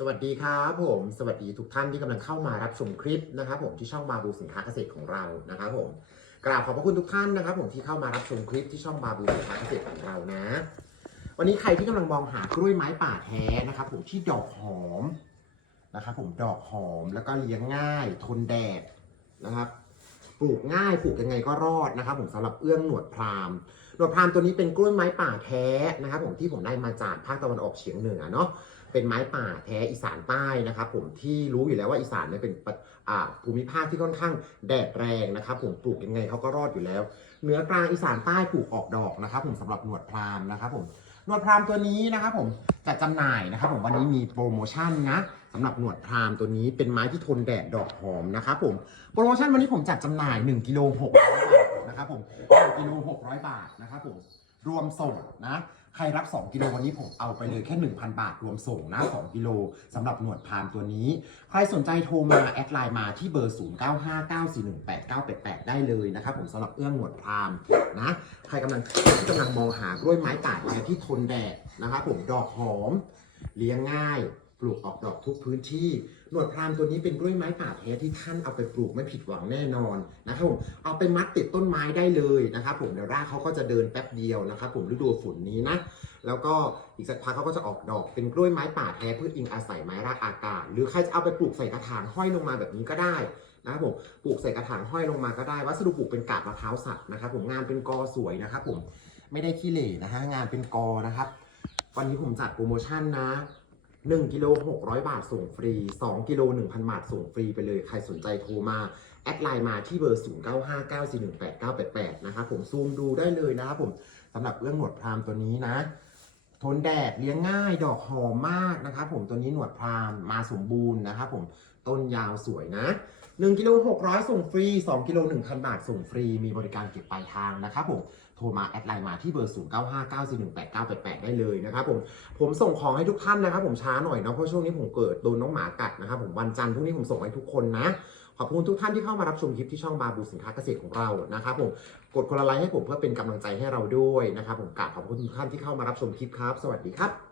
สวัสดีครับผมสวัสดีทุกท่านที่กำลังเข้ามารับชมคลิปนะครับผมที่ช่องบาบูสินค้าเกษตรของเรานะครับผมกราบขอบพระคุณทุกท่านนะครับ ผมที่เข้ามารับชมคลิปที่ช่องบาบูสินค้าเกษตรของเรานะ วันนี้ใครที่กำลังมองหากล้วยไม้ป่าแท้นะครับ ผมที่ดอกหอมนะครับผมดอกหอมแล้วก็เลี้ยงง่าย ทนแดดนะครับ ปลูกง่ายปลูกยังไงก็รอดนะครับผมสำหรับเอื้องหนวดพรามหนวดพรามตัวนี้เป็นกล้วยไม้ป่าแท้นะครับผมที่ผมได้มาจากภาคตะวันออกเฉียงเหนือเนาะเป็นไม้ป่าแท้อีสานใต้นะครับผมที่รู้อยู่แล้วว่าอีสานเนี่ยเป็นปะอ่าภูมิภาคที่ค่อนข้างแดดแรงนะครับผมปลูกยังไงเขาก็รอดอยู่แล้วเหนือกลางอีสานใต้ปลูกออกดอกนะครับผมสำหรับหนวดพรามนะครับผม นวดพรามตัวนี้นะครับผมจัดจำหน่ายนะครับผมวันนี้มีโปรโมชั่นนะสำหรับหนวดพรามตัวนี้เป็นไม้ที่ทนแดดดอกหอมนะครับผมโปรโมชั่นวันนี้ผมจัดจำหน่าย1กิโลหกนะครับผม1กิโลหกร้อยบาทนะครับผม รวมส่งนะ ใครรับ 2 กิโลวันนี้ผมเอาไปเลยแค่ 1,000 บาทรวมส่งนะ 2 กิโลสำหรับหนวดพามตัวนี้ ใครสนใจโทรมาแอดไลน์มาที่เบอร์ 0959418988 ได้เลยนะครับผมสำหรับเอื้องหนวดพามนะ ใครกำลังกำลังมองหากล้วยไม้ตาดแท้ที่ทนแดดนะครับผมดอกหอม เลี้ยงง่าย ปลูกออกดอกทุกพื้นที่ หนวดพรามตัวนี้เป็นกล้วยไม้ป่าแท้ที่ท่านเอาไปปลูกไม่ผิดหวังแน่นอนนะครับผมเอาไปมัดติดต้นไม้ได้เลยนะครับผมเดี๋ยวรากเขาก็จะเดินแป๊บเดียวนะครับผมฤดูฝนนี้นะแล้วก็อีกสักพักเขาก็จะออกดอกเป็นกล้วยไม้ป่าแท้พืชอิงอาศัยไม้รากอากาศ หรือใครจะเอาไปปลูกใส่กระถางห้อยลงมาแบบนี้ก็ได้นะครับผมปลูกใส่กระถางห้อยลงมาก็ได้ วัสดุปลูกเป็นกาบมะพร้าวสัตว์นะครับผมงานเป็นกอสวยนะครับผมไม่ได้ขี้เหร่นะฮะงานเป็นกอนะครับวันนี้ผมจัดโปรโมชั่นนะ 1กิโล600 บาทส่งฟรี 2 กิโล 1,000 บาทส่งฟรีไปเลย ใครสนใจโทรมา แอดไลน์มาที่เบอร์ 0959418988 นะครับผมซูมดูได้เลยนะครับผมสำหรับเรื่องหนวดพรามตัวนี้นะ ทนแดดเลี้ยงง่ายดอกหอมมากนะครับผมตัวนี้หนวดพรามมาสมบูรณ์นะครับผม ต้นยาวสวยนะ 1กิโล600 ส่งฟรี 2 กิโล1,000 บาท ส่งฟรี มีบริการเก็บปลายทางนะครับผม โทรมาแอดไลน์มาที่เบอร์ 0959418988 ได้เลยนะครับผม ผมส่งของให้ทุกท่านนะครับผมช้าหน่อยเนาะ เพราะช่วงนี้ผมเกิดโดนน้องหมากัดนะครับผมวันจันทร์พรุ่งนี้ผมส่งให้ทุกคนนะขอบคุณทุกท่านที่เข้ามารับชมคลิปที่ช่องบาบูสินค้าเกษตรของเรานะครับผมกดคนละไลค์ให้ผมเพื่อเป็นกำลังใจให้เราด้วยนะครับผมกราบขอบคุณทุกท่านที่เข้ามารับชมคลิปครับ สวัสดีครับ